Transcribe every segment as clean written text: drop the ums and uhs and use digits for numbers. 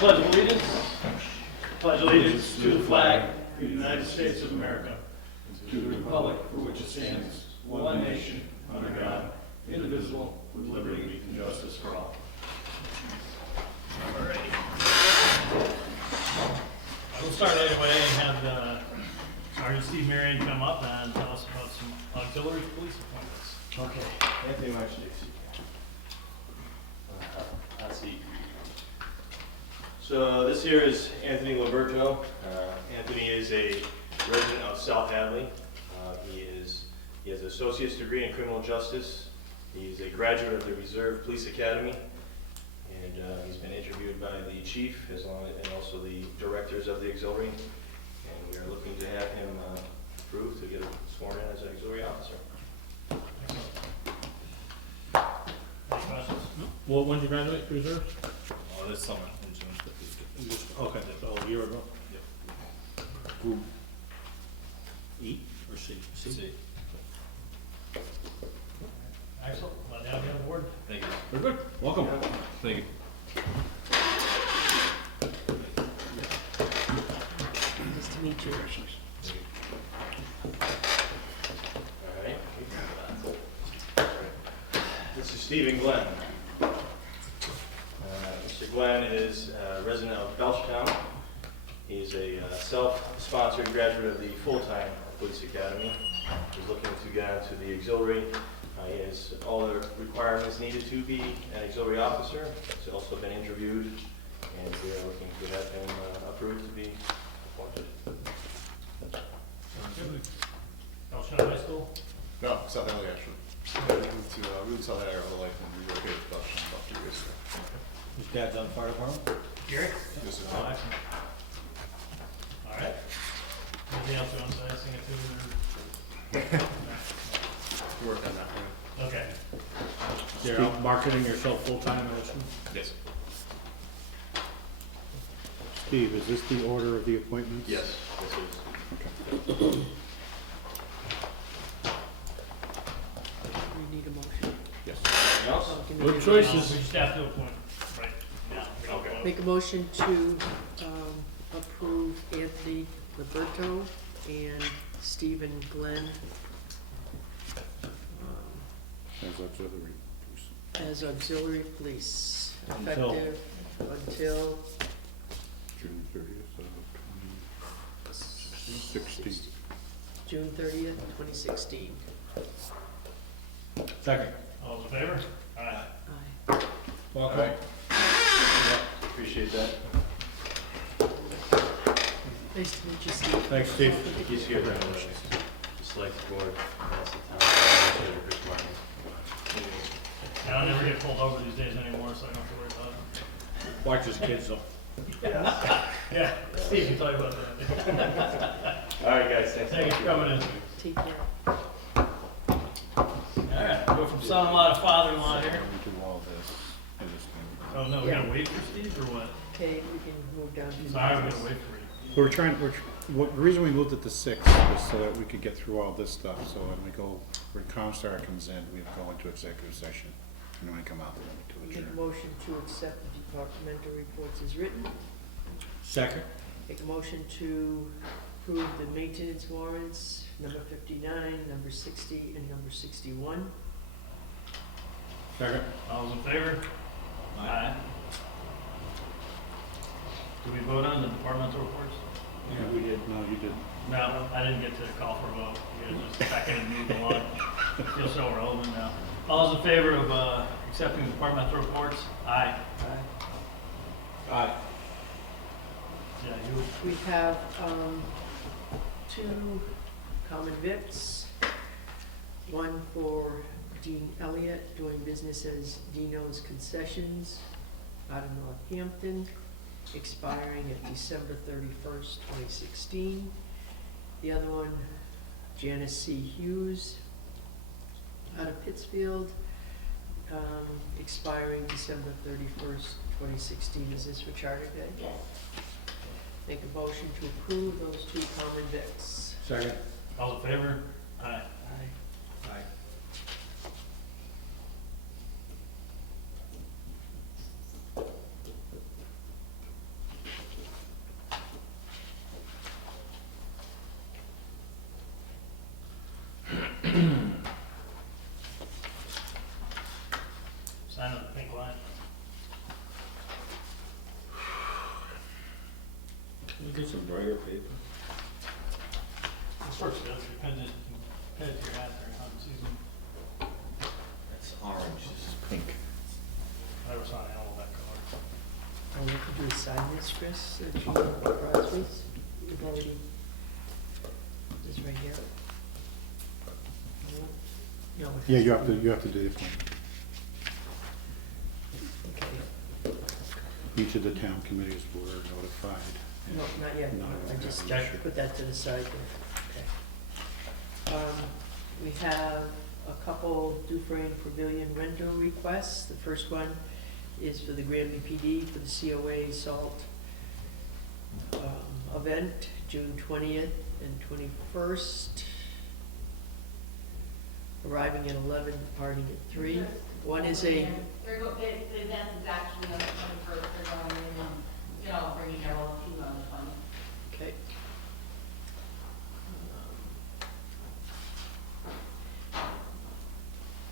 Pledge allegiance. Pledge allegiance to the flag of the United States of America, to the republic for which it stands, one nation, under God, indivisible, with liberty and justice for all. All right. We'll start right away and have Sergeant Steve Marion come up and tell us about some auxiliary police appointments. Okay, thank you very much, Stacy. Let's see. So this here is Anthony Liberto. Anthony is a resident of South Hadley. He has an associate's degree in criminal justice. He's a graduate of the Reserve Police Academy, and he's been interviewed by the chief and also the directors of the auxiliary. And we are looking to have him approved to get sworn in as an auxiliary officer. Any questions? Well, when did you graduate reserves? Oh, this summer in June. Okay, that's a year ago. Yep. Group E or C? See. Excellent. Let now get on board. Thank you. Very good. Welcome. Thank you. Nice to meet you. All right. This is Stephen Glenn. Mr. Glenn is a resident of Belchtown. He's a self-sponsored graduate of the full-time police academy. He's looking to get into the auxiliary. He has all the requirements needed to be an auxiliary officer. He's also been interviewed, and we are looking to have him approved to be appointed. Belchtown High School. No, South Hadley actually. I moved to South Hadley our whole life and relocated to Belgium about 2 years ago. His dad's on the fire department? Gary? This is Oh, excellent. All right. Anything else you want to say? Sing it to We worked on that one. her? Okay. You're out marketing yourself full-time, I assume? Yes. Steve, is this the order of the appointments? Yes, this is. We need a motion. Yes. Anything else? Can we Good make- choice. We just have to appoint right now. We don't Okay. vote. Make a motion to approve Anthony Liberto and Stephen Glenn As auxiliary. as auxiliary police, Until- effective until June 30th of 2016. June 30th, 2016. Second. All those in favor? All right. Aye. Welcome. Appreciate that. Nice to meet you, Steve. Thanks, Steve. He's here to Selectboard. That's the town. Chris Martin. I don't ever get pulled over these days anymore, so I don't have to worry about it. Watch his kids though. Yeah, Steve can tell you about that. All right, guys, thanks. Thank you for coming in. Take care. All right, go from son-in-law to father-in-law here. We do all this. I just need- Oh, no, we gotta wait for Steve or what? Okay, we can move down to. Sorry, we gotta wait for you. The reason we moved it to 6 is so that we could get through all this stuff, so when Comstar comes in, we go into executive session, and when we come out, then we Make a adjourn. motion to accept the departmental reports as written. Second. Make a motion to approve the maintenance warrants, number 59, number 60, and number 61. Second. All those in favor? Aye. Do we vote on the departmental reports? Yeah, we did, no, you didn't. No, I didn't get to call for a vote. You guys just second and moved along. Feel so relevant now. All those in favor of accepting the departmental reports? Aye. Aye. Yeah, you. We have 2 common vics. One for Dean Elliott, doing business as Dino's Concessions out of Northampton, expiring at December 31st, 2016. The other one, Janice C. Hughes, out of Pittsfield, expiring December 31st, 2016. Is this for Charter Day? Yes. Make a motion to approve those 2 common vics. Second. All in favor? Aye. Aye. Aye. Sign on the pink line. Can you get some brighter paper? This works good, depends if your hat during hunting season. That's orange, this is Pink. I never saw an animal that color. Oh, we could do sign this, Chris, Gene Crosby's. You've already, this right here. No, it Yeah, has you to have to, be- you have to do the appointment. Okay, Each of the town committees were notified. no, not yet, No, I just yeah, sure. put that to the side there. Okay. We have a couple Dufresne Pavilion rental requests. The first one is for the Granby PD for the COA salt event, June 20th and 21st. Arriving at 11, departing at 3. One is a, The event is actually on the 21st, they're going in and, bringing their own food on the 20th. okay.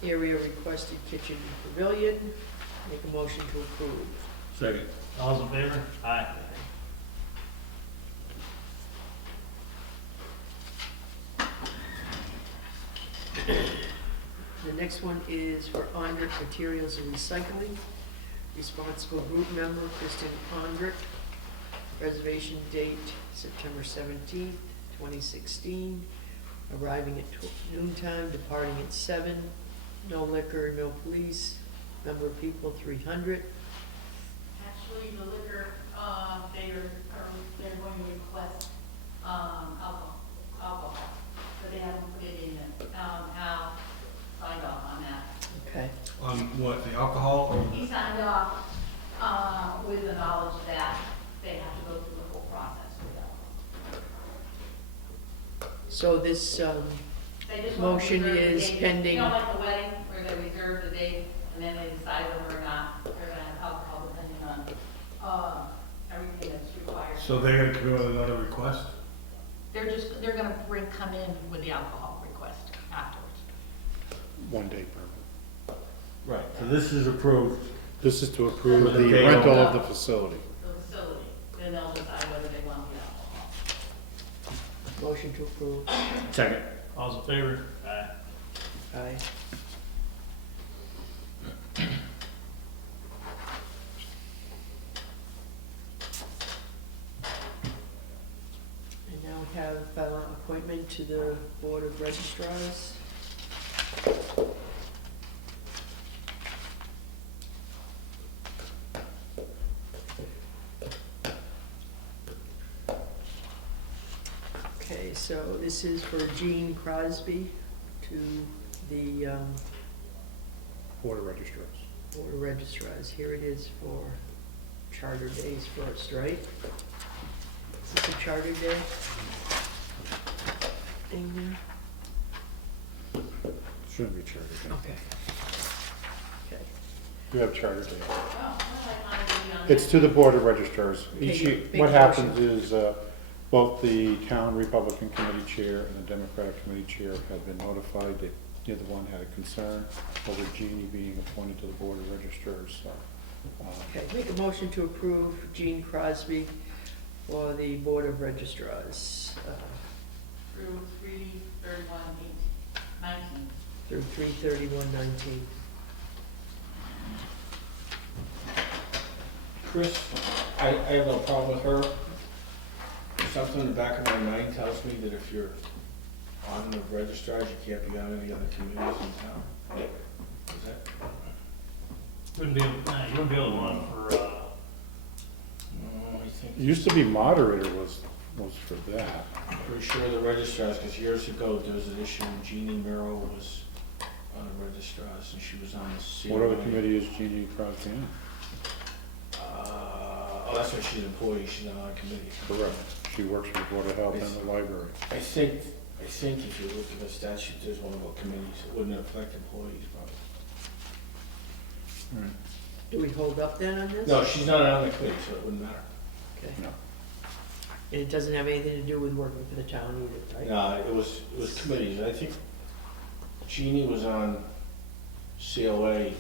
Area requested kitchen pavilion. Make a motion to approve. Second. All those in favor? Aye. The next one is for Ondrick Materials and Recycling. Responsible group member Kristen Ondrick. Reservation date September 17th, 2016. Arriving at noontime, departing at 7. No liquor, no police. Number of people 300. Actually, the liquor, they're going to request, alcohol, but they haven't put it in it. Al signed off on that. Okay. On what, the alcohol? He signed off, with the knowledge that they have to go through the whole process with alcohol. So this, They just want to Motion reserve the is date. pending. You know, like the wedding, where they reserve the date, and then they decide whether or not they're gonna have alcohol, depending on, everything that's required. So they're gonna come in with another request? They're gonna come in with the alcohol request afterwards. 1 day permit. Right, so this is approved. This is to approve For the the day rental only. of the facility. The facility, then they'll decide whether they want the alcohol. motion to approve. Second. All those in favor? Aye. Aye. And now we have appointment to the Board of Registrars. Okay, so this is for Gene Crosby to the Board of Registrars. Board of Registrars. Here it is for Charter Days first, right? Is this a Charter Day thing Shouldn't be chartered. there? Okay. Okay. You have charter day. Oh, I might be on It's to the Board of Registrars. Each Okay, year, make what a happens is, both the town Republican Committee Chair and the Democratic Committee Chair have been notified that neither one had a concern over Jeannie being appointed to the Board of Registrars, so. Okay, make a motion to approve Gene Crosby for the Board of Registrars through 3/31/19. through 3/31/19. Chris, I have no problem with her. Something in the back of my mind tells me that if you're on the registrars, you can't be on any other committees in town. Is that? Wouldn't be able, you wouldn't be able to run for, No, I think. It used to be moderator was for that. I'm pretty sure the registrars, because years ago, there was an issue when Jeannie Merrill was on the registrars, and she was on the What other COA. committee is Jeannie Crosby on? Oh, that's why she's an employee, she's not on a committee. Correct. She works for the Board of Health and the library. I think if you look at the statute, there's one about committees, it wouldn't affect employees, probably. All right. Do we hold up then on this? No, she's not on the committee, so it wouldn't matter. Okay. No. And it doesn't have anything to do with working for the town either, right? No, it was committees, I think, Jeannie was on COA, and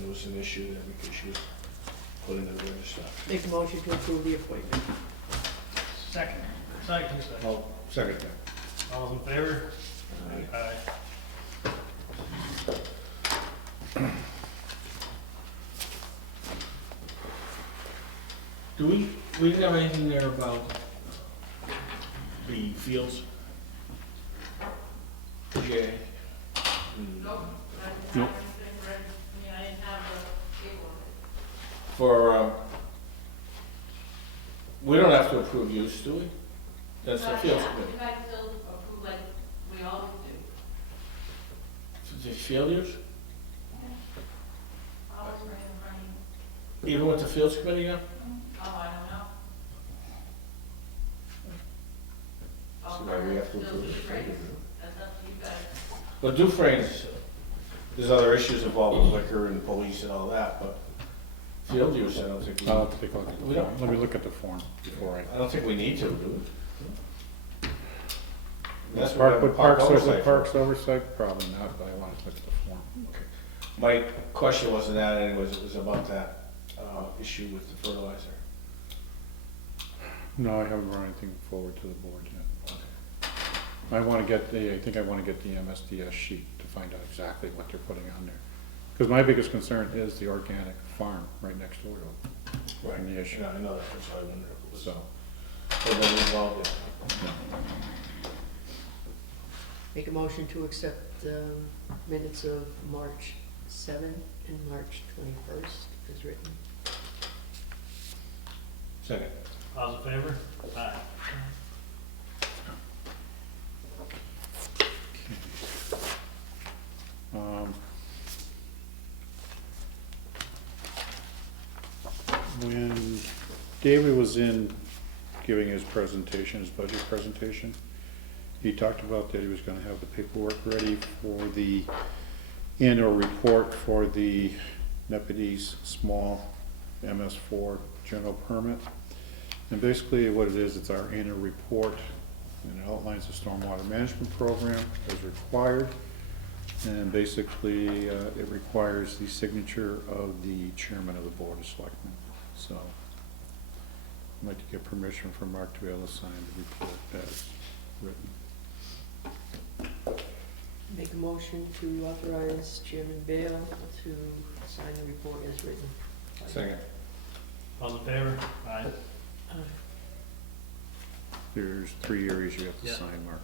there was an issue there because she was put in the register. Make a motion to approve the appointment. Second. Oh, second that. All's in favor? Aye. We didn't have anything there about the fields? Yeah. Nope. I didn't have Nope. anything ready. I mean, I didn't have the paperwork. For, we don't have to approve use, do we? That's the fields Yeah, committee. you guys still approve like we always do. The field use? Always bring in front of you. Even with the fields committee, yeah? Oh, I don't know. So why we have to Still approve do it? trades. That's up to you guys. But Dufrane's, there's other issues involved with liquor and police and all that, but field use, I don't think we, I'll take a look at the We form. don't- Let me look at the form before I don't think we need to, do we? That's what Park, we with have park parks, oversight with for. parks oversight, probably not, but I want to look at the form. Okay. My question wasn't that anyways, it was about that, issue with the fertilizer. No, I haven't brought anything forward to the board yet. I want to get I think I want to get the MSDS sheet to find out exactly what they're putting on there. Because my biggest concern is the organic farm right next door to it. And the issue. Yeah, I know that, that's why I wondered if it was, So, everybody involved in it. Make a motion to accept the minutes of March 7th and March 21st as written. Second. All's in favor? Aye. um, when David was in giving his presentation, his budget presentation, he talked about that he was gonna have the paperwork ready for the annual report for the Nepete's small MS4 general permit. And basically what it is, it's our annual report, and it outlines the stormwater management program as required. And basically, it requires the signature of the chairman of the board of selectmen. So I'd like to get permission from Mark to be able to sign the report as written. Make a motion to authorize Chairman Bale to sign the report as written. Second. All's in favor? Aye. There's 3 areas you have to Yeah. sign, Mark.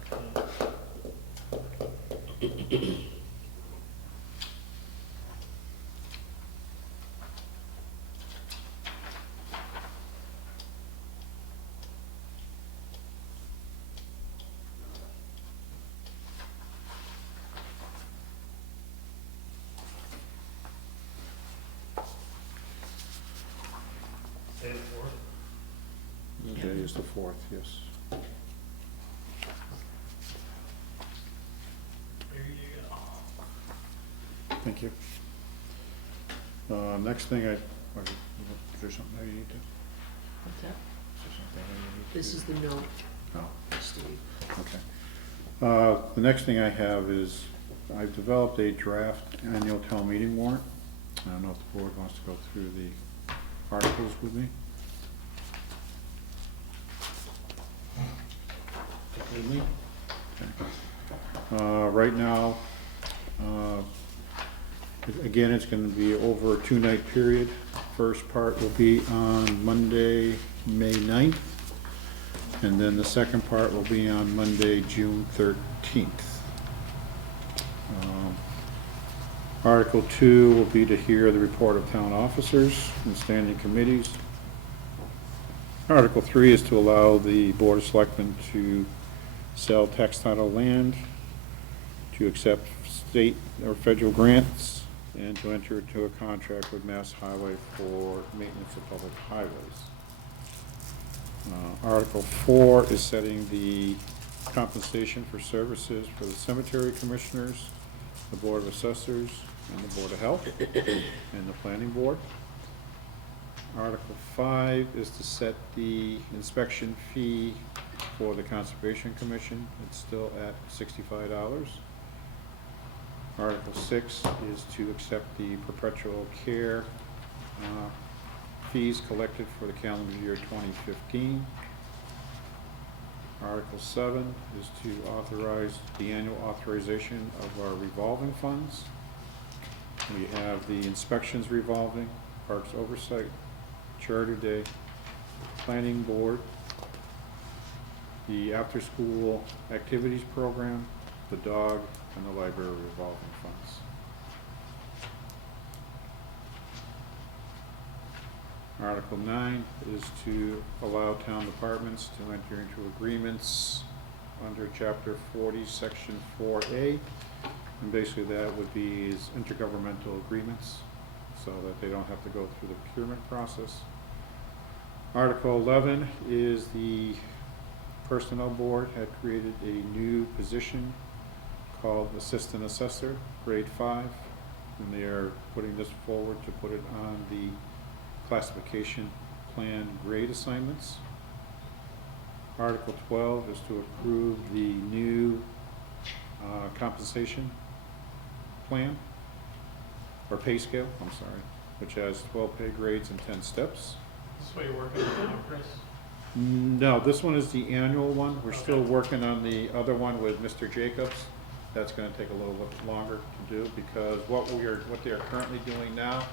Say the fourth. Today is the 4th, yes. There you go. Thank you. Next thing is there something that you need to? What's that? Is there something that you need to- This is the note, Oh. Steve. Okay. The next thing I have is, I've developed a draft annual town meeting warrant. I don't know if the board wants to go through the articles with me. Need me? Right now, again, it's gonna be over a 2-night period. First part will be on Monday, May 9th, and then the second part will be on Monday, June 13th. Article 2 will be to hear the report of town officers and standing committees. Article 3 is to allow the Board of Selectmen to sell tax title land, to accept state or federal grants, and to enter into a contract with Mass Highway for maintenance of public highways. Article 4 is setting the compensation for services for the cemetery commissioners, the Board of Assessors, and the Board of Health, and the Planning Board. Article 5 is to set the inspection fee for the Conservation Commission. It's still at $65. Article 6 is to accept the perpetual care fees collected for the calendar year 2015. Article 7 is to authorize the annual authorization of our revolving funds. We have the inspections revolving, parks oversight, charter day, planning board, the after-school activities program, the dog, and the library revolving funds. Article 9 is to allow town departments to enter into agreements under Chapter 40, Section 4A. And basically that would be is intergovernmental agreements so that they don't have to go through the procurement process. Article 11 is the Personnel Board had created a new position called Assistant Assessor, Grade 5, and they are putting this forward to put it on the classification plan grade assignments. Article 12 is to approve the new compensation plan, or pay scale, I'm sorry, which has 12 pay grades and 10 steps. This way you're working with now, Chris? No, this one is the annual one. We're still working on the other one with Mr. Jacobs. That's gonna take a little bit longer to do because what they are currently doing now,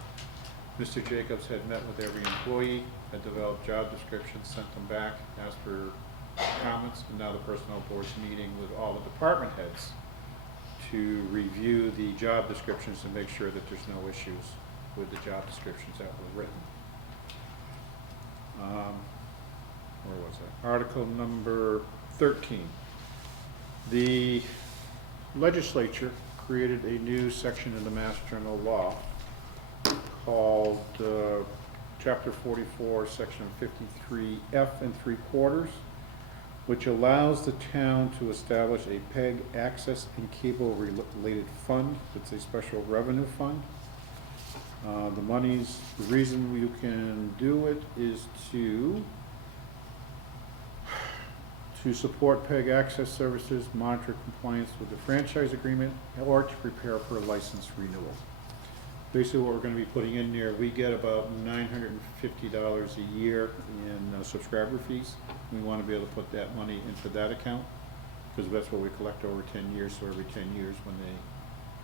Mr. Jacobs had met with every employee, had developed job descriptions, sent them back, asked for comments, and now the Personnel Board's meeting with all the department heads to review the job descriptions and make sure that there's no issues with the job descriptions that were written. Where was that? Article number 13. The legislature created a new section in the Mass General Law called Chapter 44, Section 53F and 3/4, which allows the town to establish a PEG access and cable related fund. It's a special revenue fund. The reason you can do it is to support PEG access services, monitor compliance with the franchise agreement, or to prepare for a license renewal. Basically what we're going to be putting in there, we get about $950 a year in subscriber fees. We want to be able to put that money into that account because that's what we collect over 10 years. So every 10 years when they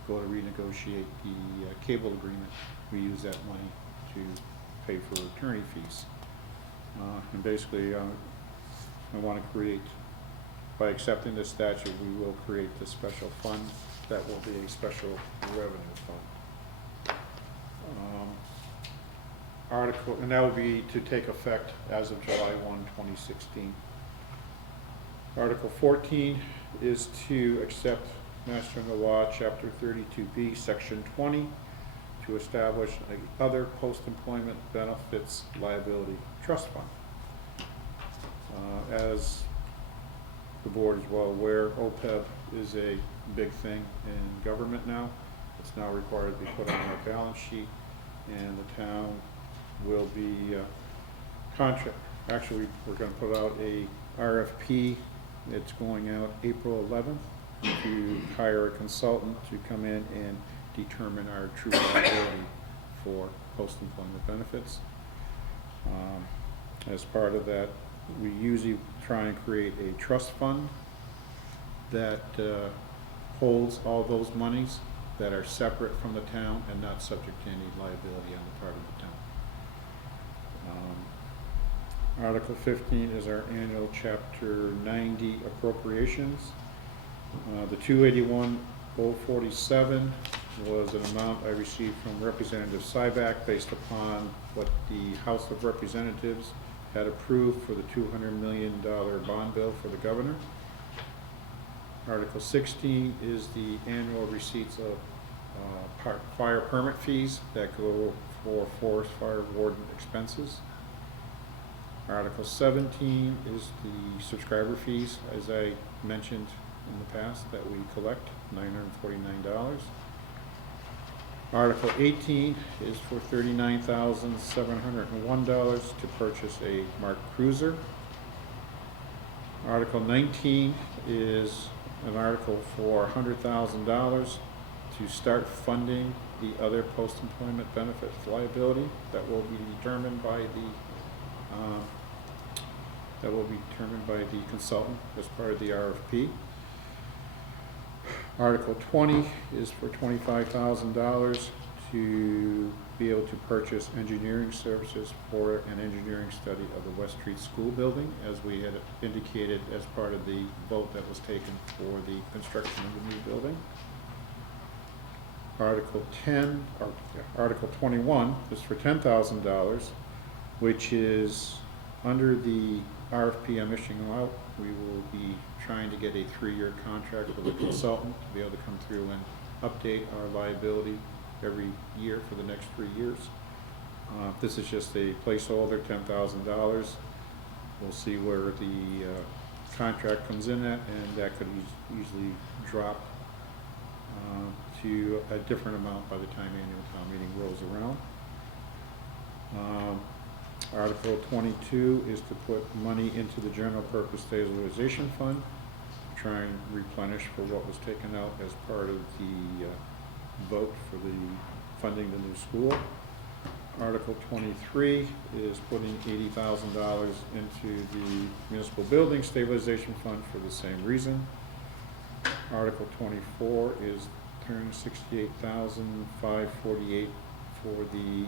go to renegotiate the cable agreement, we use that money to pay for attorney fees. And basically I want to create, by accepting this statute, we will create this special fund that will be a special revenue fund. Article, and that would be to take effect as of July 1, 2016. Article 14 is to accept Mass General Law, Chapter 32B, Section 20, to establish other post-employment benefits liability trust fund. As the board is well aware, OPEB is a big thing in government now. It's now required to be put on our balance sheet, and the town will be actually we're going to put out a RFP. It's going out April 11th to hire a consultant to come in and determine our true liability for post-employment benefits. As part of that, we usually try and create a trust fund that holds all those monies that are separate from the town and not subject to any liability on the part of the town. Article 15 is our annual Chapter 90 appropriations. The 281,047 was an amount I received from Representative Syback based upon what the House of Representatives had approved for the $200 million bond bill for the governor. Article 16 is the annual receipts of fire permit fees that go for forest fire warden expenses. Article 17 is the subscriber fees, as I mentioned in the past, that we collect, $949. Article 18 is for $39,701 to purchase a marked cruiser. Article 19 is an article for $100,000 to start funding the other post-employment benefits liability that will be determined by the consultant as part of the RFP. Article 20 is for $25,000 to be able to purchase engineering services for an engineering study of the West Street School building, as we had indicated as part of the vote that was taken for the construction of the new building. Article 21 is for $10,000, which is under the RFP I'm issuing out. We will be trying to get a 3-year contract with a consultant to be able to come through and update our liability every year for the next 3 years. This is just a placeholder, $10,000. We'll see where the contract comes in at, and that could easily drop to a different amount by the time annual town meeting rolls around. Article 22 is to put money into the general purpose stabilization fund, try and replenish for what was taken out as part of the vote for the funding the new school. Article 23 is putting $80,000 into the municipal building stabilization fund for the same reason. Article 24 is $368,548 for the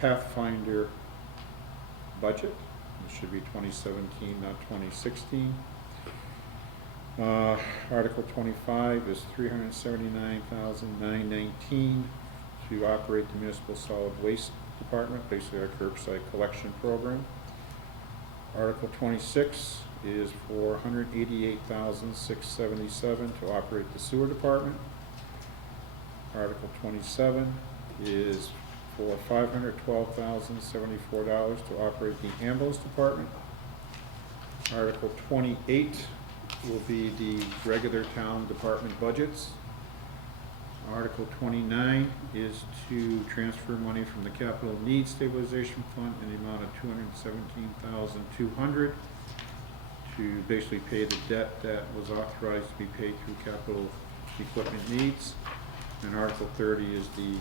Pathfinder budget. It should be 2017, not 2016. Article 25 is $379,919 to operate the municipal solid waste department, basically our curbside collection program. Article 26 is for $188,677 to operate the sewer department. Article 27 is for $512,074 to operate the ambulance department. Article 28 will be the regular town department budgets. Article 29 is to transfer money from the capital needs stabilization fund in the amount of $217,200 to basically pay the debt that was authorized to be paid through capital equipment needs. And Article 30 is the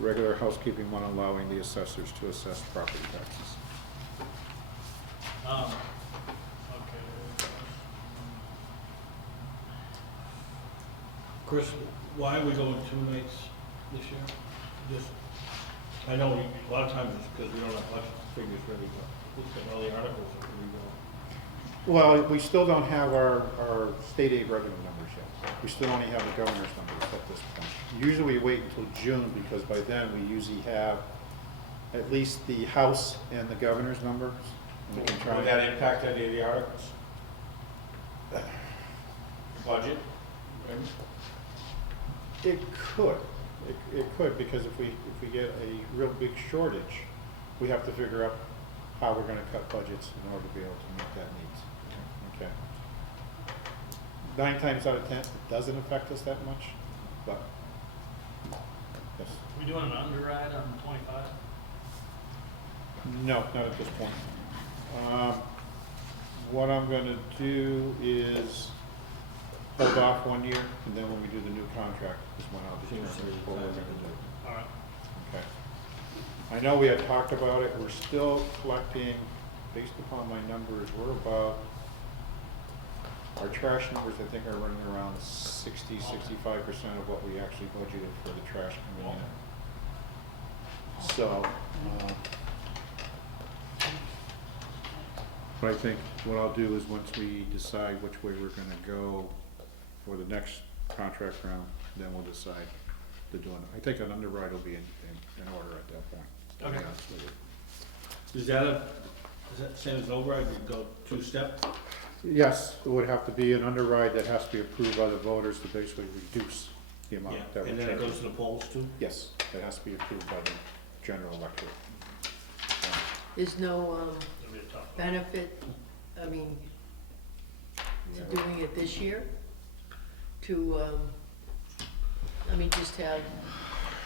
regular housekeeping one, allowing the assessors to assess property taxes. Okay. Chris, why are we going 2 nights this year? Just, I know a lot of times it's because we don't have budget figures ready, but look at all the articles that we go. Well, we still don't have our state aid revenue numbers yet. We still only have the governor's numbers at this point. Usually we wait until June, because by then we usually have at least the House and the governor's numbers. And we can try. Would that impact any of the articles? Budget? It could. It could, because if we get a real big shortage, we have to figure out how we're gonna cut budgets in order to be able to meet that needs. Okay. 9 times out of 10, it doesn't affect us that much, but, yes. We doing an underride on 25? No, not at this point. What I'm gonna do is hold off 1 year, and then when we do the new contract is when I'll determine what we're gonna do. All right. Okay. I know we had talked about it, we're still collecting, based upon my numbers, we're about, our trash numbers I think are running around 60–65% of what we actually budgeted for the trash coming in. So, but I think what I'll do is once we decide which way we're gonna go for the next contract round, then we'll decide to do it. I think an underwrite will be in order at that point. to be Okay. honest with you. Is that same as an override, we go 2-step? Yes, it would have to be an underride that has to be approved by the voters to basically reduce the amount Yeah, that we're and then it charging. goes to the polls too? Yes, it has to be approved by the general electorate. There's no It'll be a tough one. benefit, I mean, to doing it this year? To, just have,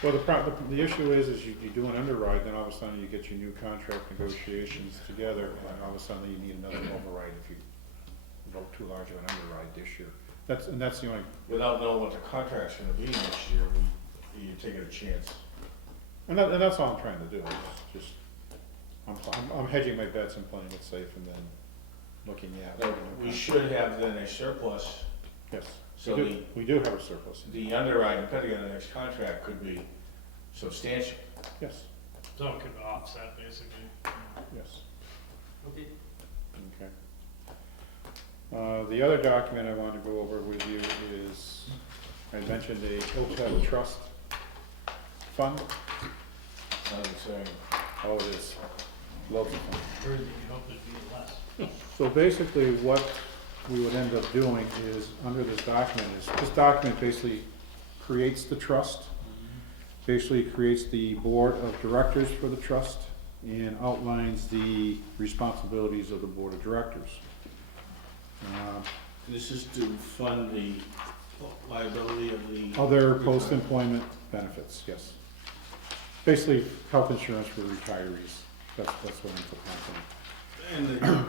Well, the issue is you do an underride, then all of a sudden you get your new contract negotiations together, and all of a sudden you need another override if you vote too large of an underride this year. that's the only, Without knowing what the contract's gonna be next year, you're taking a chance. and that's all I'm trying to do, is just, I'm hedging my bets and playing it safe and then looking at. But we should have then a surplus, Yes, so we do have a surplus, the underwriting, depending on the next contract, could be substantial. yes, So it could offset, basically. yes, Okay. okay. The other document I wanted to go over with you is, I mentioned a OPEB trust fund. Sounds exciting. Oh, it is, loads of fun. Or you hope it'd be less. So basically, what we would end up doing is, under this document, is, this document basically creates the trust, basically creates the board of directors for the trust, and outlines the responsibilities of the board of directors. This is to fund the liability of the. Other post-employment benefits, yes. Basically, health insurance for retirees, that's what I'm putting on. And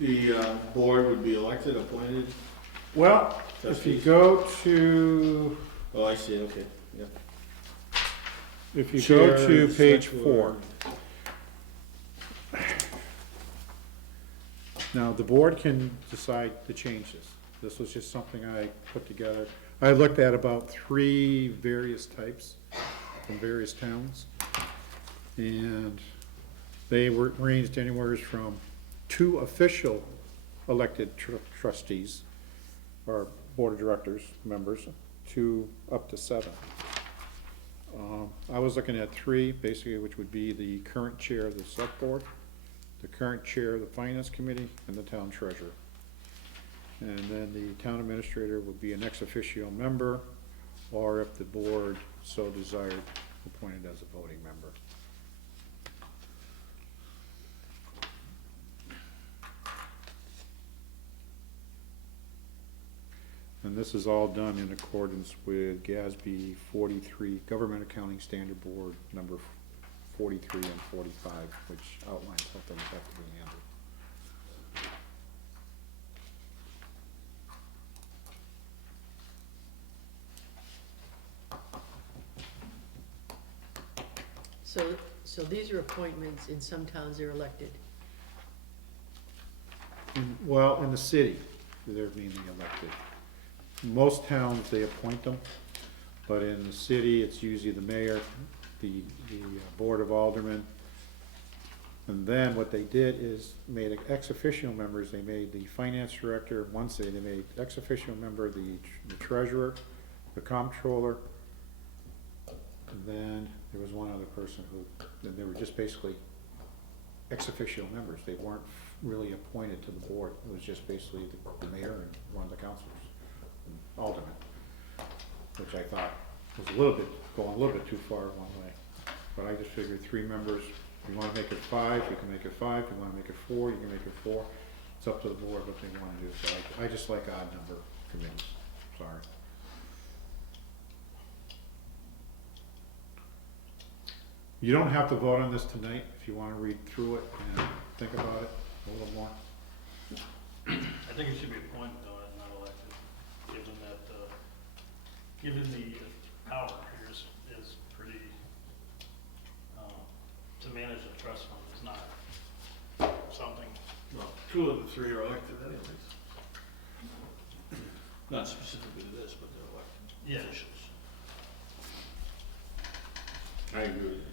the board would be elected, appointed? Well, if you go to, Oh, I see, okay, yep. if you Chair go of to the page select 4. board. Now, the board can decide to change this. This was just something I put together. I looked at about 3 various types from various towns. And they were ranged anywhere from 2 official elected trustees, or board of directors members, to up to 7. I was looking at 3, basically, which would be the current chair of the select board, the current chair of the finance committee, and the town treasurer. And then the town administrator would be an ex officio member, or if the board so desired, appointed as a voting member. And this is all done in accordance with GASB 43, Government Accounting Standard Board number 43 and 45, which outlines how things have to be handled. So these are appointments, in some towns they're elected. Well, in the city, they're being elected. Most towns, they appoint them, but in the city, it's usually the mayor, the board of aldermen. And then what they did is made ex officio members, they made the finance director, they made ex officio member, the treasurer, the comptroller, and then there was one other person who, and they were just basically ex officio members. They weren't really appointed to the board. It was just basically the mayor and one of the councilors, and aldermen, which I thought was going a little bit too far one way. But I just figured 3 members. If you want to make it 5, you can make it 5. If you want to make it 4, you can make it 4. It's up to the board what they want to do. So I just like odd number committees. Sorry. You don't have to vote on this tonight if you want to read through it and think about it a little more. I think it should be appointed though, and not elected, given the power here is pretty, to manage a trust fund is not something. Well, 2 of the 3 are elected anyways. Not specifically to this, but they're elected Yeah. officials. I agree with you.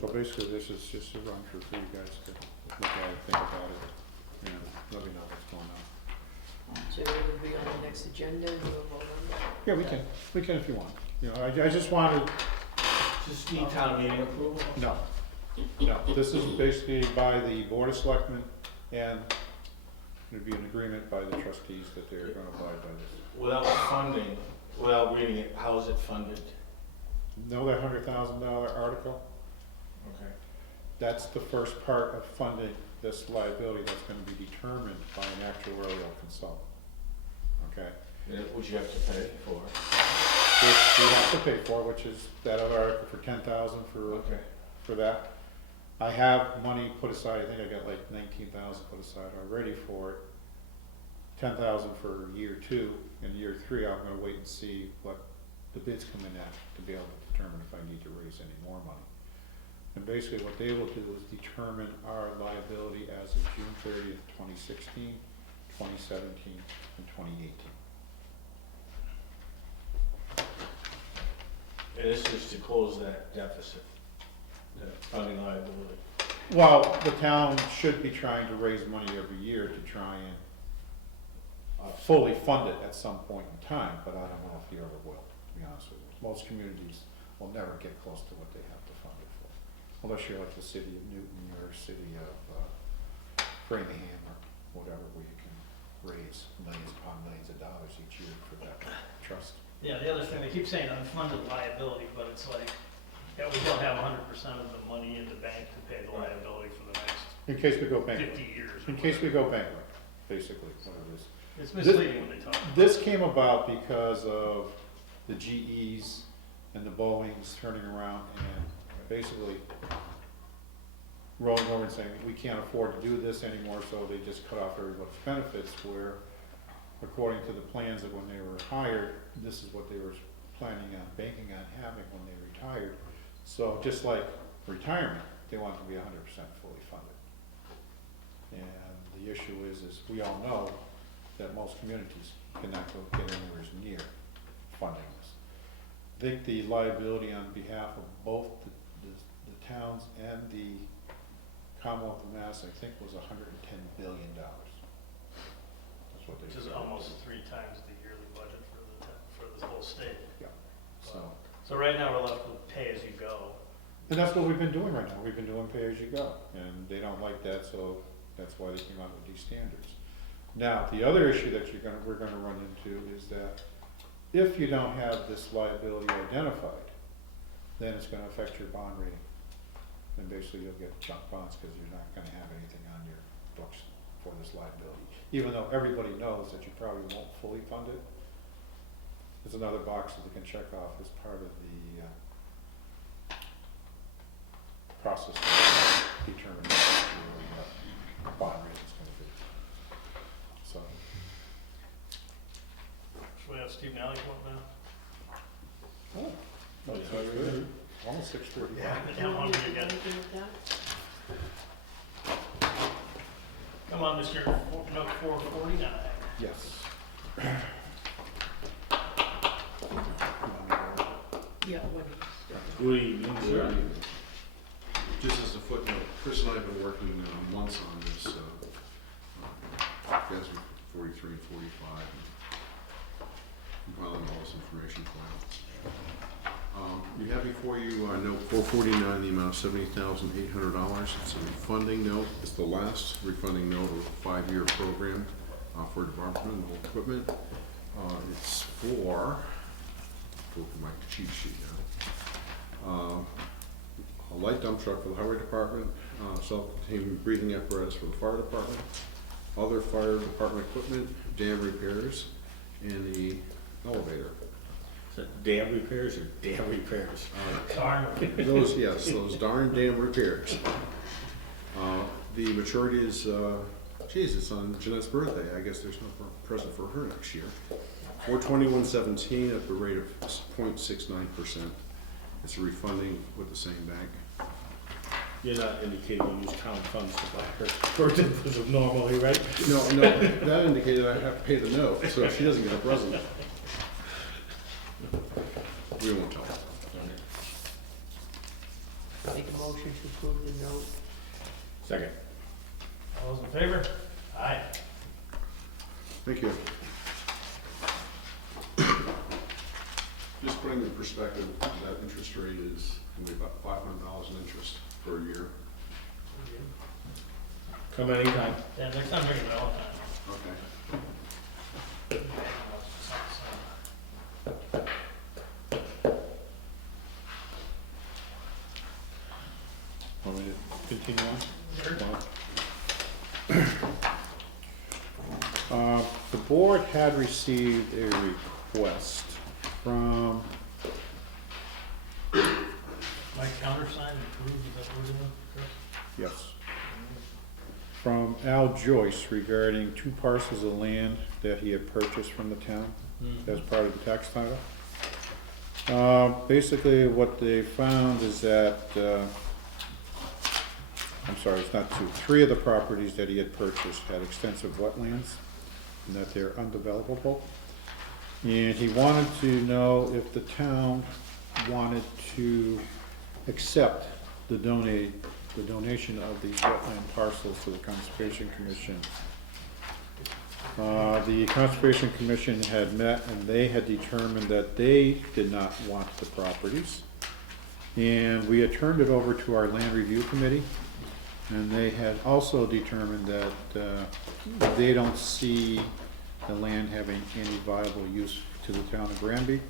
So basically, this is just a run through for you guys to look at it, think about it, and let me know what's going on. So it will be on the next agenda and we'll vote on that. Yeah, we can if you want. You know, I just wanted, Just need town meeting approval? no, this is basically by the board of selectmen, and it'd be an agreement by the trustees that they're gonna abide by this. Without funding, without reading it, how is it funded? Know that $100,000 article? Okay. That's the first part of funding this liability that's gonna be determined by an actuarial consultant. Okay? Which you have to pay for. Which we have to pay for, which is that other article for 10,000 Okay. for that. I have money put aside, I think I got like 19,000 put aside already for it. 10,000 for year 2, and year 3, I'm gonna wait and see what the bids come in at to be able to determine if I need to raise any more money. And basically what they will do is determine our liability as of June 30th, 2016, 2017, and 2018. And this is to close that deficit, the funding liability. Well, the town should be trying to raise money every year to try and fully fund it at some point in time, but I don't know if you ever will, to be honest with you. Most communities will never get close to what they have to fund it for, unless you're like the city of Newton or city of Framingham or whatever, where you can raise millions upon millions of dollars each year for that trust. Yeah, the other thing, they keep saying unfunded liability, but it's like, yeah, we don't have 100% of the money in the bank to pay the liability for the next In case we go bankrupt. 50 years. In case we go bankrupt, basically, what it is. It's misleading when they talk. This came about because of the GEs and the Boeings turning around and basically rolling over and saying, we can't afford to do this anymore, so they just cut off everybody's benefits, where according to the plans that when they were hired, this is what they were planning on, banking on having when they retired. So just like retirement, they want to be 100% fully funded. And the issue is we all know that most communities cannot get anywhere near funding this. I think the liability on behalf of both the towns and the Commonwealth of Mass, I think, was $110 billion. That's what they Which is said. almost 3 times the yearly budget for the whole state. Yeah, so. So right now, we're left with pay as you go. And that's what we've been doing right now. We've been doing pay-as-you-go, and they don't like that, so that's why they came out with these standards. Now, the other issue that we're gonna run into is that if you don't have this liability identified, then it's gonna affect your bond rating. And basically, you'll get junk bonds because you're not gonna have anything on your books for this liability. Even though everybody knows that you probably won't fully fund it, there's another box that they can check off as part of the process of determining what your bond rate is going to be. So, Should we have Steve Nally come up now? that's good. Almost 6:30. Yeah, one of you again. Anything with that? Come on, Mr. Note 449. Yes. Yeah, what? Good evening, sir. Just as a footnote, Chris and I have been working months on this, guys are 43 and 45, and compiling all this information for you. You have before you note 449, the amount of $70,800. It's a refunding note. It's the last refunding note of a 5-year program for departmental equipment. It's for my cheat sheet now. A light dump truck for the highway department, self-contained breathing apparatus for the fire department, other fire department equipment, dam repairs, and the elevator. Is that dam repairs or dam repairs? Those, yes, those darn dam repairs. The maturity is, geez, it's on Jeanette's birthday. I guess there's no present for her next year. 421.17 at the rate of 0.69%. It's a refunding with the same bank. You're not indicating you use town funds to buy her birthday present normally, right? No, that indicated I have to pay the note, so she doesn't get a present. We won't tell her. Make a motion to approve the note. Second. All those in favor? Aye. Thank you. Just putting in perspective, that interest rate is going to be about $500 in interest per year. Come anytime. Yeah, next time bring it all the time. Okay. Want me to continue on? The board had received a request from Mike countersign approved, is that what we're doing, Chris? Yes. From Al Joyce regarding 2 parcels of land that he had purchased from the town as part of the tax title. Basically, what they found is that, I'm sorry, it's not 2, 3 of the properties that he had purchased had extensive wetlands and that they're undevelopable. And he wanted to know if the town wanted to accept the donation of these wetland parcels to the Conservation Commission. The Conservation Commission had met and they had determined that they did not want the properties. And we had turned it over to our Land Review Committee, and they had also determined that they don't see the land having any viable use to the town of Granby.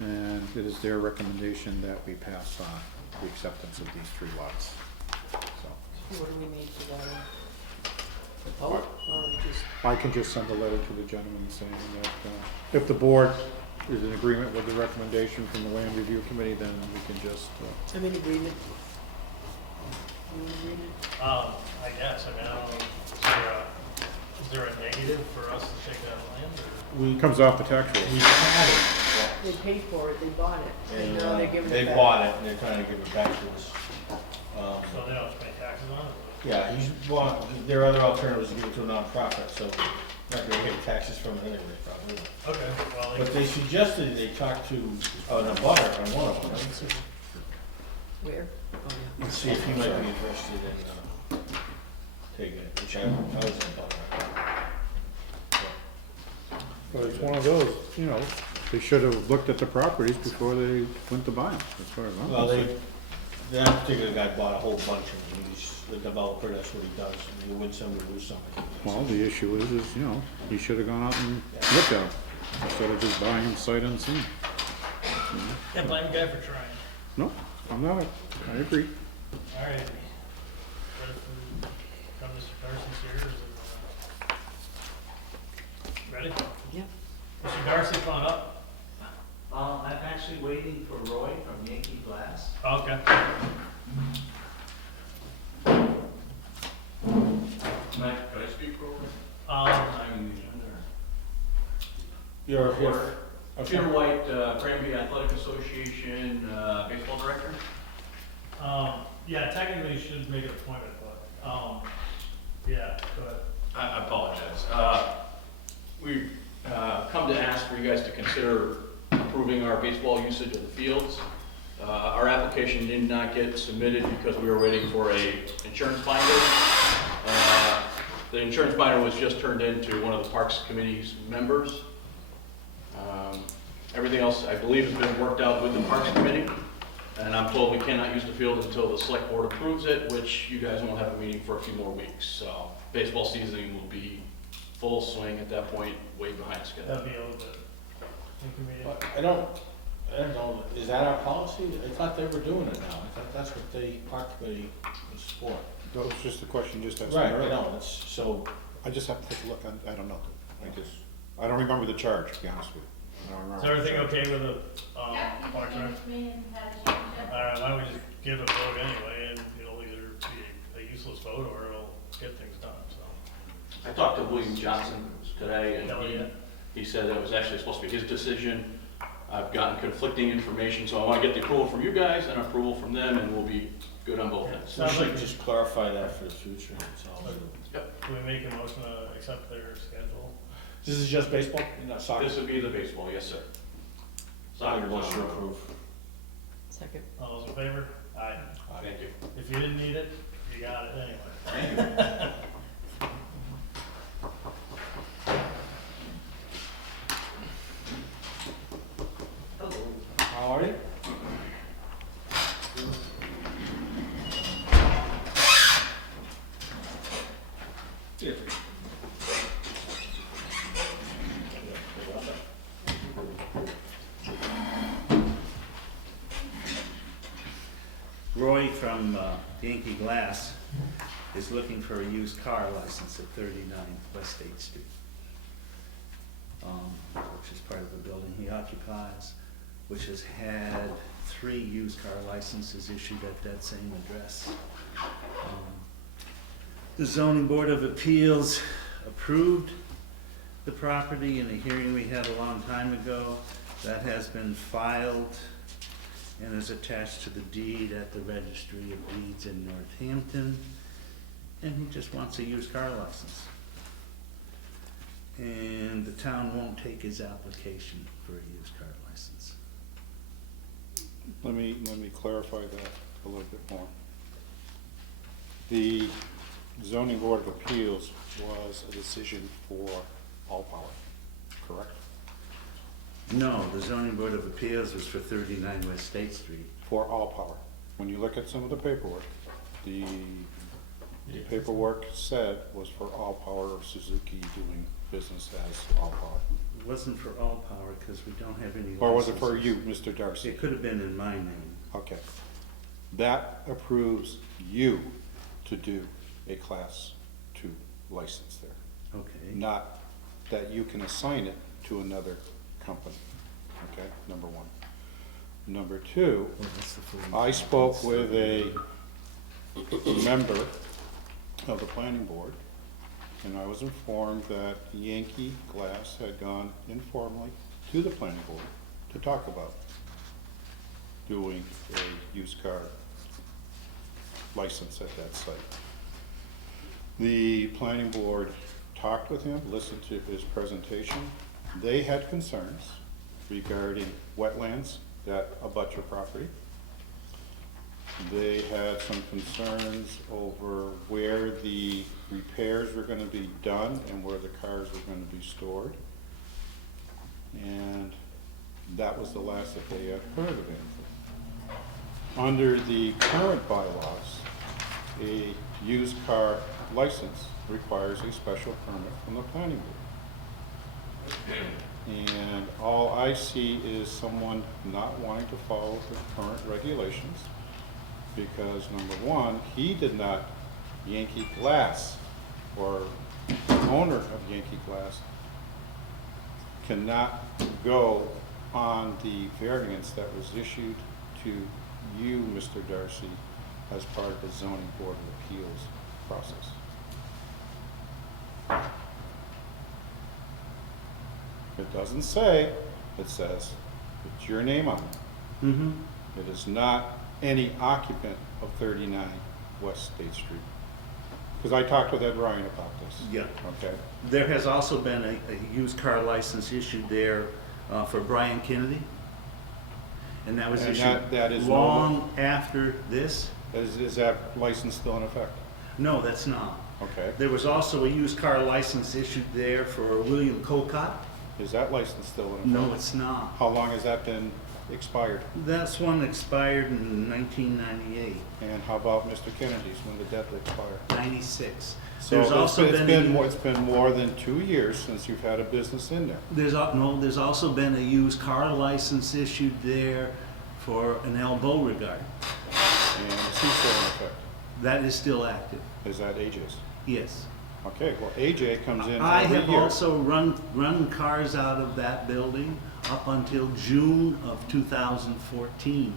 And it is their recommendation that we pass on the acceptance of these 3 lots. So What do we need for that? A vote, or just, I can just send a letter to the gentleman saying that if the board is in agreement with the recommendation from the Land Review Committee, then we can just, I'm in agreement. You in agreement? I guess, I mean, I don't know, is there a negative for us to take that land, or? it comes off the tax We rolls. had it, They paid for it, they bought it, and and now they're giving they it back. bought it, and they're trying to give it back to us. So they don't have to pay taxes on it? Yeah, their other alternative was to give it to a nonprofit, so not gonna get taxes from it anyway, probably. Okay, well, But they suggested they talk to an abutter on one of them, right? Where? Oh, yeah. And see if he might be interested in, taking it, which I was in abutter. But it's one of those, you know, they should have looked at the properties before they went to buy them, as far as I'm Well, concerned. that particular guy bought a whole bunch of them, he's the developer, that's what he does, and you win some, you lose some. Well, the issue is, you know, he should have gone out and looked at them, instead of just buying them sight unseen. yeah, blame the guy for trying. No, I'm not, I agree. All right. Come Mr. Carson's here, is it? Ready? Yeah. Mr. Darcy, come on up. I'm actually waiting for Roy from Yankee Glass. Okay. Mike, could I speak real quick? Um, You're here. Peter White, Granby Athletic Association, baseball director. yeah, technically you should make an appointment, but, yeah, go ahead. I apologize. We come to ask for you guys to consider approving our baseball usage of the fields. Our application did not get submitted because we were waiting for a insurance binder. The insurance binder was just turned in to one of the Parks Committee's members. Everything else, I believe, has been worked out with the Parks Committee. And I'm told we cannot use the field until the Selectboard approves it, which you guys won't have a meeting for a few more weeks. So baseball season will be full swing at that point, way behind schedule. That'd be a little bit inconvenient. But I don't know, is that our policy? I thought they were doing it now, I thought that's what the park committee was for. That was just a question just asked. Right, I know, it's, so, I just have to take a look, I don't know, I don't remember the charge, to be honest with you. I don't Is remember the everything charge. okay with the, Yeah, park you rec? can me and have a chat. All right, why don't we just give a vote anyway, and it'll either be a useless vote or it'll get things done, so. I talked to William Johnson today, Hell yeah. and he said that was actually supposed to be his decision. I've gotten conflicting information, so I want to get the approval from you guys and approval from them, and we'll be good on both ends. we Sounds should like- just clarify that for the future, that's all. Do we make a motion to accept their schedule? This is just baseball, not soccer? This would be the baseball, yes, sir. Soccer Soccer's wants on to the road. approve. Second. All those in favor? Aye. Thank you. If you didn't need it, you got it anyway. Thank you. How are you? Roy from Yankee Glass is looking for a used car license at 39 West 8th Street, which is part of the building he occupies. which has had 3 used car licenses issued at that same address. The zoning board of appeals approved the property in a hearing we had a long time ago. That has been filed and is attached to the deed at the registry of deeds in Northampton. And he just wants a used car license. And the town won't take his application for a used car license. Let me clarify that a little bit more. The zoning board of appeals was a decision for all power, correct? No, the zoning board of appeals was for 39 West State Street. For all power. When you look at some of the paperwork, the paperwork said was for all power of Suzuki doing business as all power. It wasn't for all power because we don't have any licenses. Or was it for you, Mr. Darcy? It could have been in my name. Okay. That approves you to do a class 2 license there. Okay. Not that you can assign it to another company. Okay, number 1. Number 2, Well, that's the full- I spoke with a member of the planning board, and I was informed that Yankee Glass had gone informally to the planning board to talk about doing a used car license at that site. The planning board talked with him, listened to his presentation. They had concerns regarding wetlands that abut your property. They had some concerns over where the repairs were gonna be done and where the cars were gonna be stored. And that was the last that they had heard of anything. Under the current bylaws, a used car license requires a special permit from the planning board. And all I see is someone not wanting to follow the current regulations because, number 1, he did not, Yankee Glass, or the owner of Yankee Glass, cannot go on the variance that was issued to you, Mr. Darcy, as part of the zoning board of appeals process. It doesn't say, it says, it's your name on it. Mm-hmm. It is not any occupant of 39 West State Street. Because I talked with Ed Ryan about this. Yeah. Okay. There has also been a used car license issued there for Brian Kennedy. And that was And issued that is long after this. Is that license still in effect? No, that's not. Okay. There was also a used car license issued there for William Colcott. Is that license still in effect? No, it's not. How long has that been expired? That's one expired in 1998, And how about Mr. Kennedy's, when did that expire? 96. So There's also been it's been more than 2 years since you've had a business in there. There's also been a used car license issued there for an L. Beauregard. And is he still in effect? That is still active, Is that AJ's? yes. Okay, well, AJ comes in I every have year. also run cars out of that building up until June of 2014.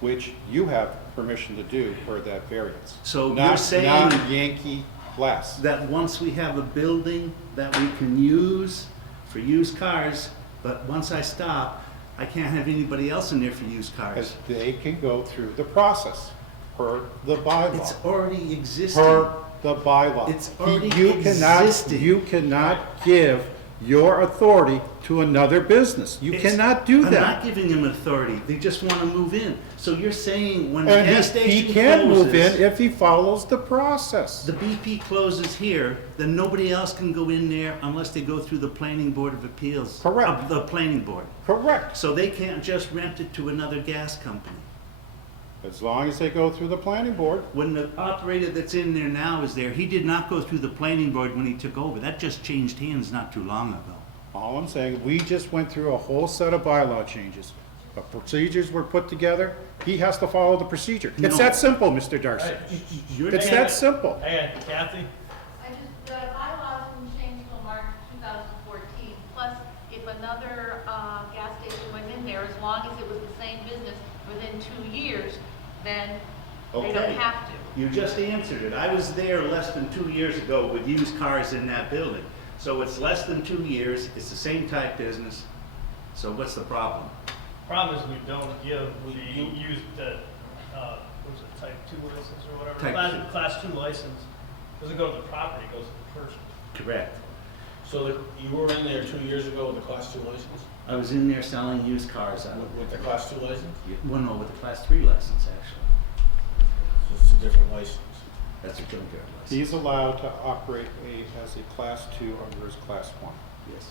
Which you have permission to do per that variance. So you're Not saying Yankee Glass. that once we have a building that we can use for used cars, but once I stop, I can't have anybody else in there for used cars. As they can go through the process per the bylaw. It's already existing. Per the bylaw. It's already existing. You cannot give your authority to another business. You cannot do I'm not that. giving them authority. They just want to move in. So you're saying when the And gas he station can move in closes, if he follows the process. the BP closes here, then nobody else can go in there unless they go through the planning board of appeals. Correct. The planning board. Correct. So they can't just rent it to another gas company. As long as they go through the planning board. When the operator that's in there now is there, he did not go through the planning board when he took over. That just changed hands not too long ago. All I'm saying, we just went through a whole set of bylaw changes. The procedures were put together. He has to follow the procedure. It's No. that simple, Mr. Darcy. It's that simple. Hey, Kathy? I just, the bylaws didn't change till March 2014. Plus, if another gas station went in there, as long as it was They Okay. don't have to. You just answered it. I was there less than 2 years ago with used cars in that building. So it's less than 2 years, it's the same type business. So what's the problem? Problem is we don't give the used, what's it, type 2 license or whatever? Type Class 2 license, doesn't go to the property, it goes to the person. Correct. So you were in there 2 years ago with the class 2 license? I was in there selling used cars out With the class 2 license? Well, no, with a class 3 license, actually. So it's a different license. That's a junkyard license. He's allowed to operate as a class 2 under his class 1. Yes.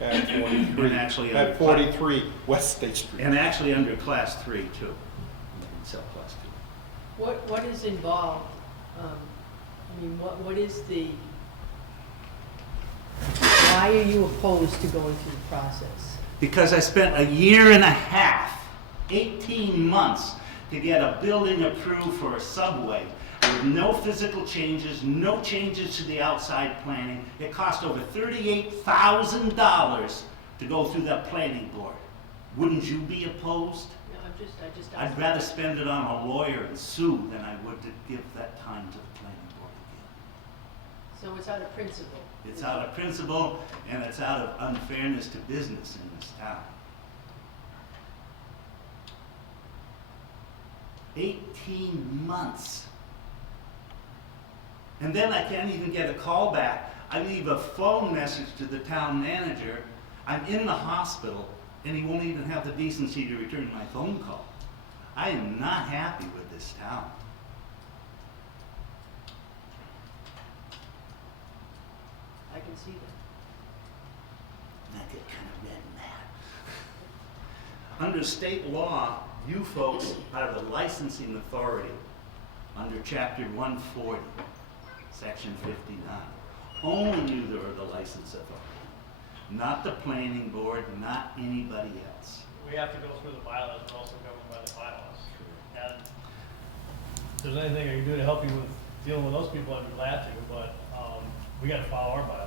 At 43, And actually under at 43 West State Street. And actually under class 3 too. You can sell class 2. What is involved? I mean, what is the, why are you opposed to going through the process? Because I spent a year and a half, 18 months, to get a building approved for a subway with no physical changes, no changes to the outside planning. It cost over $38,000 to go through that planning board. Wouldn't you be opposed? No, I just. I'd rather spend it on a lawyer and sue than I would to give that time to the planning board again. So it's out of principle? It's out of principle and it's out of unfairness to business in this town. 18 months. And then I can't even get a call back. I leave a phone message to the town manager. I'm in the hospital and he won't even have the decency to return my phone call. I am not happy with this town. I can see that. I get kind of red and mad. Under state law, you folks are the licensing authority under chapter 140, section 59. Only you are the license authority, not the planning board, not anybody else. We have to go through the bylaws, we're also governed by the bylaws. And if there's anything I can do to help you with dealing with those people, I'd be glad to, but we gotta follow our bylaws.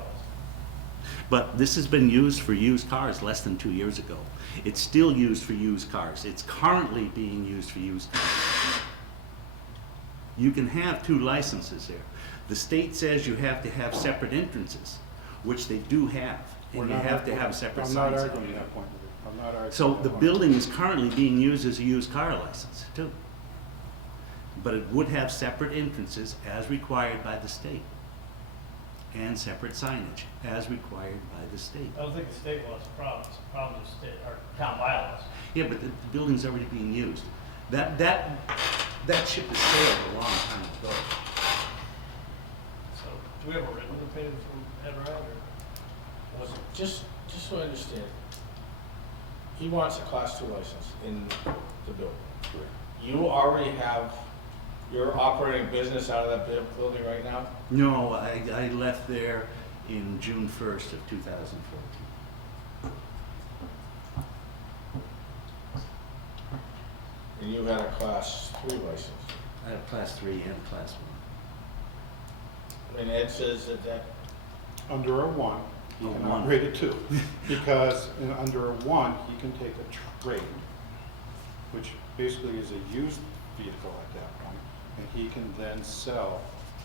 But this has been used for used cars less than 2 years ago. It's still used for used cars. It's currently being used for used cars. You can have 2 licenses there. The state says you have to have separate entrances, which they do have. And you have to have separate signs. I'm not arguing that point with you. I'm not arguing. So that the point. building is currently being used as a used car license too. But it would have separate entrances as required by the state. And separate signage as required by the state. I don't think the state law is a problem, it's a problem with state, or town bylaws. Yeah, but the building's already being used. That ship has sailed a long time ago. So, do we have a written opinion from Ed Ryan, or? Just so I understand, he wants a class 2 license in the building. You already have, you're operating business out of that building right now? No, I left there in June 1st of 2014. And you had a class 3 license? I have class 3 and class 1. And Ed says that Under a 1, he A can 1. operate a 2. Because under a 1, he can take a trade, which basically is a used vehicle at that point, and he can then sell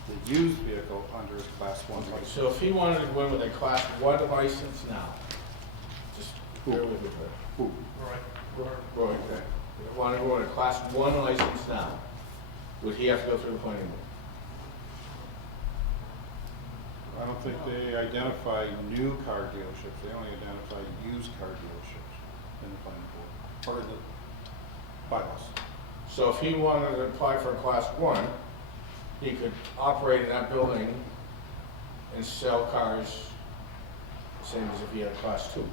the used vehicle under his class 1 license. So if he wanted to go in with a class 1 license now, just bear with me, Who? Roy, if he wanted to go in a class 1 license now, would he have to go through the planning board? I don't think they identify new car dealerships, they only identify used car dealerships in the planning board, or the bylaws. So if he wanted to apply for a class 1, he could operate in that building and sell cars, same as if he had a class 2,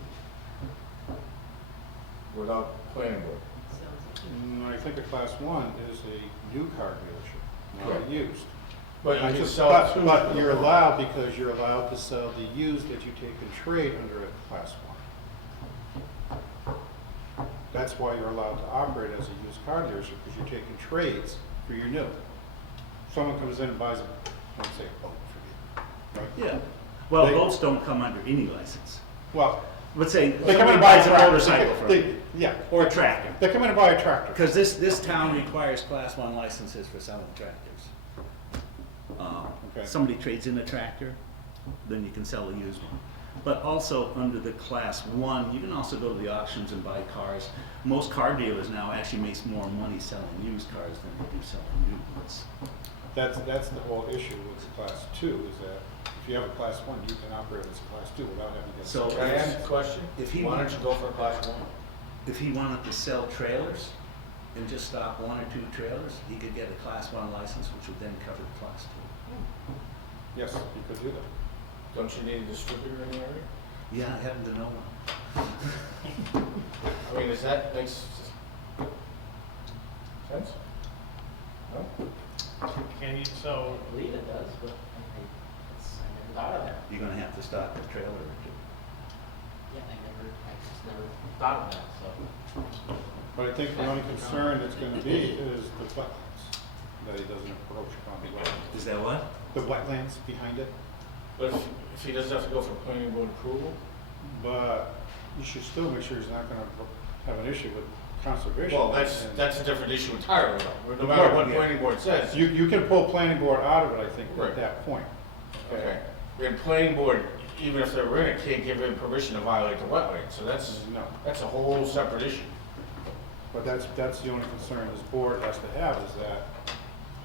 without planning board. Sounds I think a class 1 is a new car dealership, not Correct. a used. But I you can just- sell but- two. But you're allowed, because you're allowed to sell the used that you take in trade under a class 1. That's why you're allowed to operate as a used car dealership, because you're taking trades for your new. Someone comes in and buys a, let's say, a boat for you, right? Yeah. Well, They- boats don't come under any license. Well, let's say They come in somebody and buy buys a tractor. motorcycle from you, Yeah, or a tractor. they come in and buy a tractor. Because this town requires class 1 licenses for selling tractors. Okay. Somebody trades in a tractor, then you can sell a used one. But also under the class 1, you can also go to the auctions and buy cars. Most car dealers now actually makes more money selling used cars than they do selling new ones. That's the whole issue with the class 2, is that if you have a class 1, you can operate as a class 2 without having to get. So Can I ask a question? If he- Why don't you go for a class 1? if he wanted to sell trailers and just stock 1 or 2 trailers, he could get a class 1 license, which would then cover the class 2. Yes, you could do that. Don't you need a distributor in the area? Yeah, I happen to know one. I mean, makes sense? No? Can you, so, I believe it does, but I never thought of that. You're gonna have to stock a trailer or 2. Yeah, I just never thought of that, so. But I think the only concern that's gonna be is the wetlands, that he doesn't approach upon the wetlands. Is that what? The wetlands behind it, But if he doesn't have to go for planning board approval? but you should still make sure he's not gonna have an issue with conservation. Well, And that's a different issue entirely, though. No matter what Yeah. planning board says. You can pull planning board out of it, I think, Right. at that point. Okay. And planning board, even if they're in it, can't give him permission to violate the wetland, so No, that's a whole separate issue. but that's the only concern this board has to have, is that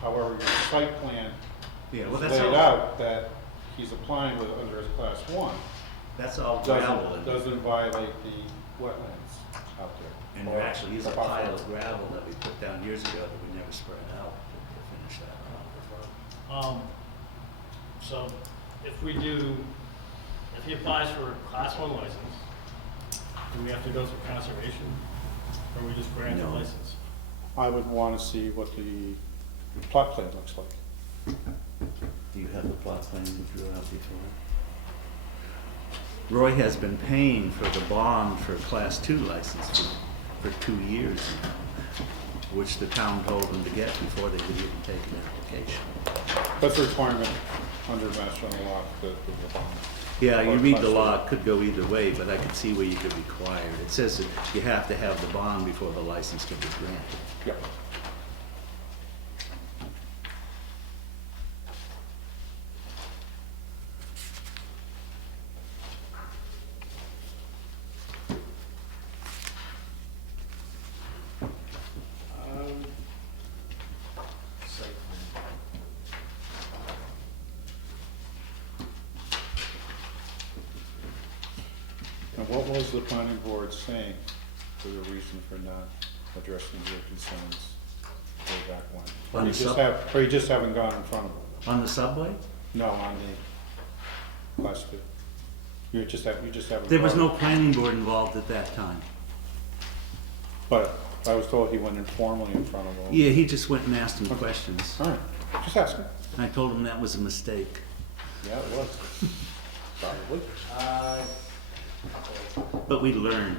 however your site plan Yeah, well, is that's laid all, out, that he's applying with under his class 1, that's all gravel. doesn't violate the wetlands out there. And Or there actually is a the buffer. pile of gravel that we put down years ago that we never spread out to finish that off. so if he applies for a class 1 license, do we have to go through conservation, or we just grant the No. license? I would want to see what the plot plan looks like. Do you have the plot plan you drew out before? Roy has been paying for the bond for a class 2 license for 2 years now, which the town told him to get before they would even take an application. That's a requirement under Mass General Law, the bond. Yeah, you Or read the class law, it could go either way, but I could see where you could require it. It says that you have to have the bond before the license can be granted. Yeah. And what was the planning board saying for the reason for not addressing your concerns way back when? On Or the you just haven't gone in front of them? On the subway? No, on the class 2. You just haven't. There was gone. no planning board involved at that time. But I was told he went informally in front of them. Yeah, he just went and asked him questions. All right, just asking. I told him that was a mistake. Yeah, it was. Probably. But we learned.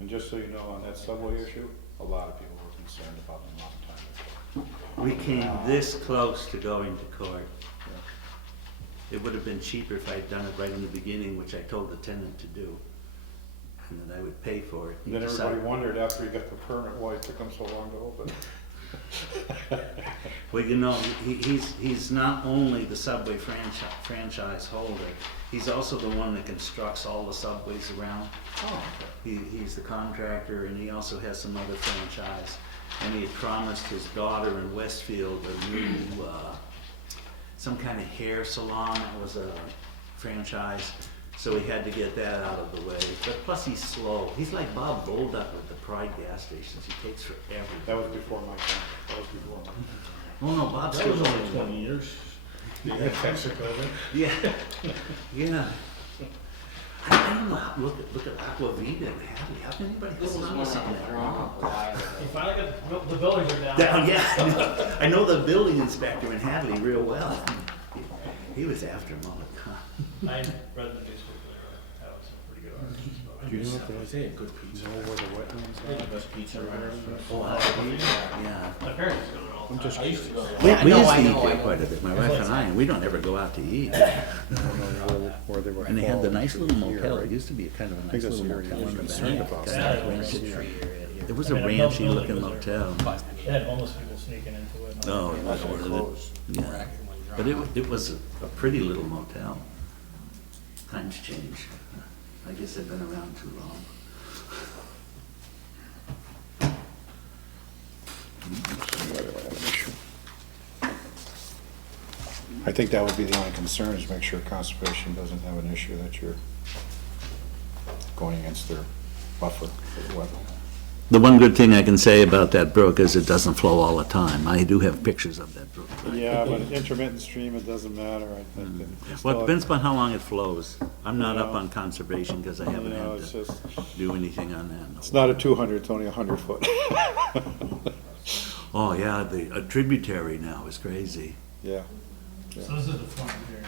And just so you know, on that subway issue, a lot of people were concerned about them a long time ago. We came this close to going to court. Yeah. It would have been cheaper if I'd done it right in the beginning, which I told the tenant to do. And that I would pay for it. And then everybody wondered after he got the permit why it took him so long to open. Well, you know, he's not only the subway franchise holder, he's also the one that constructs all the subways around. Oh, okay. He's the contractor, and he also has some other franchise. And he had promised his daughter in Westfield a new, some kind of hair salon that was a franchise. So he had to get that out of the way. But plus he's slow. He's like Bob Bolduc with the Pride gas stations. He takes forever. That was before my time. That was before my time. Oh no, Bob's That was still only 20 years. Yeah, yeah. I don't know, look at Aquavita and Hadley, how can anybody This is hold on one to something I've that thrown long? off a while ago. You finally got, the buildings are down. Oh, yeah, I know the building inspector in Hadley real well. He was after him all the time. I read the newspaper, there, that was some pretty good articles. Do you know I say a good pizza. Know where the wetlands The are? best pizza around. Oh, yeah. My parents go to all. I'm just I used to curious. go. We I we know, used I to eat know, I there know. quite a bit, my wife and I, and we don't ever go out to eat. I don't know where they were. And they had the nice little falling motel, here, it used to be a kind of a I nice think that's little the area motel I in was the concerned back. about. Got Yeah, that it ranch. It's a tree area here. It was I a mean, ranchy another looking building was motel. They had homeless people sneaking into it. No, it That's wasn't, closed. yeah, but it was a pretty little motel. Times change. I guess they've been around too long. I think that would be the only concern, is make sure conservation doesn't have an issue that you're going against their buffer for the wetland. The one good thing I can say about that brook is it doesn't flow all the time. I do have pictures of that brook. Yeah, but intermittent stream, it doesn't matter, I think. that you Well, it still- depends upon how long it flows. I'm not up Yeah. on conservation because I haven't You know, had it's to just, do anything on that. it's not a 200, it's only 100 foot. Oh, yeah, a tributary now is crazy. Yeah. So this is the front here.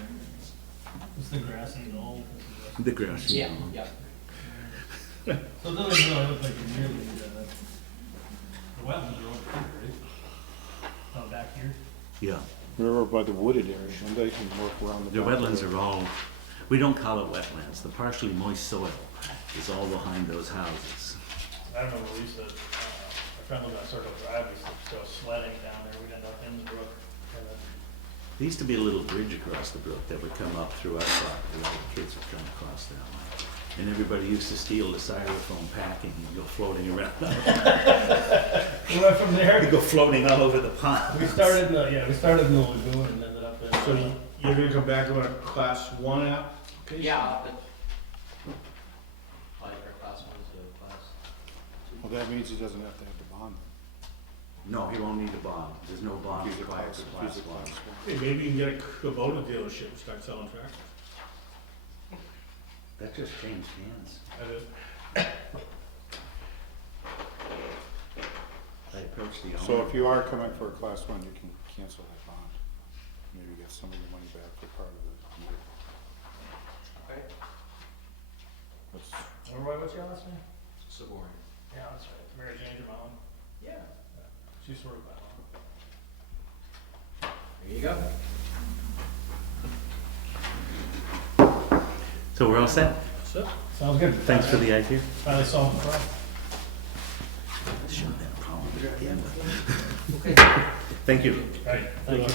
This is the grassy knoll. The grass. Yeah, yeah. So it doesn't really look like you're nearly, the wetlands are over here, right? Back here. Yeah, We're over by the wooded area, and they can work around the. the back wetlands of it. are all, we don't call it wetlands. The partially moist soil is all behind those houses. I remember we used to, our friend lived on Circle Drive, we used to go sledding down there, we'd end up in the brook. And then There used to be a little bridge across the brook that would come up through our property. All the kids would come across that way. And everybody used to steal the styrofoam packing and go floating around. we went from there. They go floating all over the pond. We started in the lagoon and ended up in. So you're gonna come back with a class 1 application? Yeah, but. Like our class one to class. Well, that means he doesn't have to have the bond. No, he won't need a bond. There's no bond He's a required class, for he's class a one. class one. Hey, maybe you can get a Kubota dealership and start selling tractors. That just changed hands. That is. I approached the owner. So if you are coming for a class 1, you can cancel that bond. Maybe get some of your money back for part of the year. Okay. That's- Roy, what's your last name? Suborn. Yeah, that's right. Mary Jane, your mom? Yeah. She's sort of my mom. There you go. So we're all set? Sounds good. Thanks for the idea. Finally solved the problem. Should have been a problem at the end. Okay. Thank you. Right, thank you.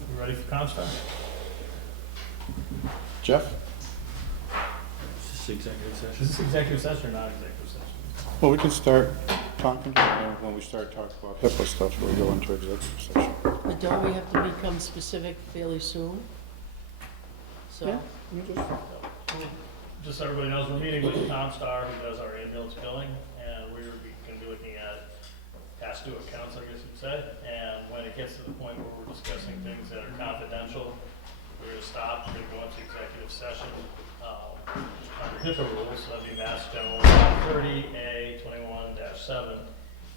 You ready for Comstar? Jeff? Is this executive Is session? this executive session or not executive session? Well, we can start talking, and when we start talking about HIPAA stuff, we'll go into executive session. But don't we have to become specific fairly soon? So, Yeah. You just- Just so everybody knows, we're meeting with Comstar, who does our ambulance billing, and we're gonna be looking at past due accounts, I guess you'd say. And when it gets to the point where we're discussing things that are confidential, we're gonna stop, we're gonna go into executive session, under HIPAA rules, so that'd be Mass General Law 30A21-7.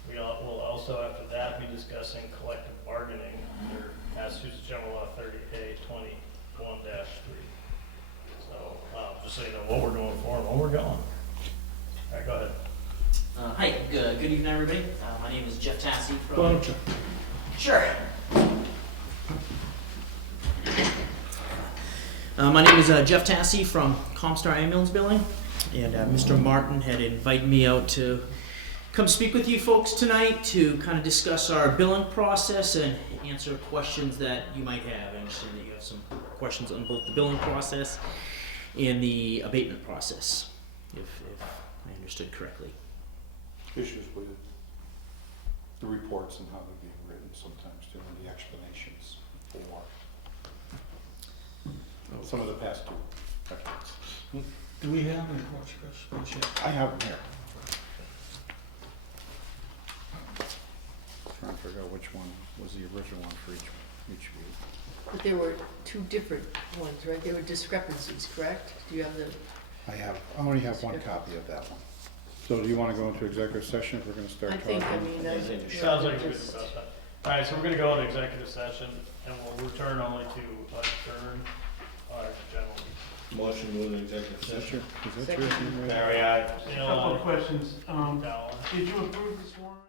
We'll also, after that, be discussing collective bargaining under Massachusetts General Law 30A21-3. So, just so you know what we're doing for and when we're going. All right, go ahead. Hi, good evening, everybody. My name is Jeff Tassi Why from. don't you? Sure. My name is Jeff Tassi from Comstar Ambulance Billing, and Mr. Martin had invited me out to come speak with you folks tonight to kind of discuss our billing process and answer questions that you might have. I understand that you have some questions on both the billing process and the abatement process, if I understood correctly. Issues with the reports and how they're being written sometimes too, and the explanations for some of the past two records. Do we have any reports, Chris? I have them here. Trying to figure out which one was the original one for each week. but there were two different ones, right? There were discrepancies, correct? Do you have the, I only have one copy of that one. So do you want to go into executive session if we're going to start I talking? think, I mean, I think. Sounds like a good discussion. All right, so we're gonna go into executive session, and we'll return only to adjourn our Motion to go into executive Is that session. your, is that yours? Second. Henry? Barry, aye. Couple of questions. Did you approve this warrant?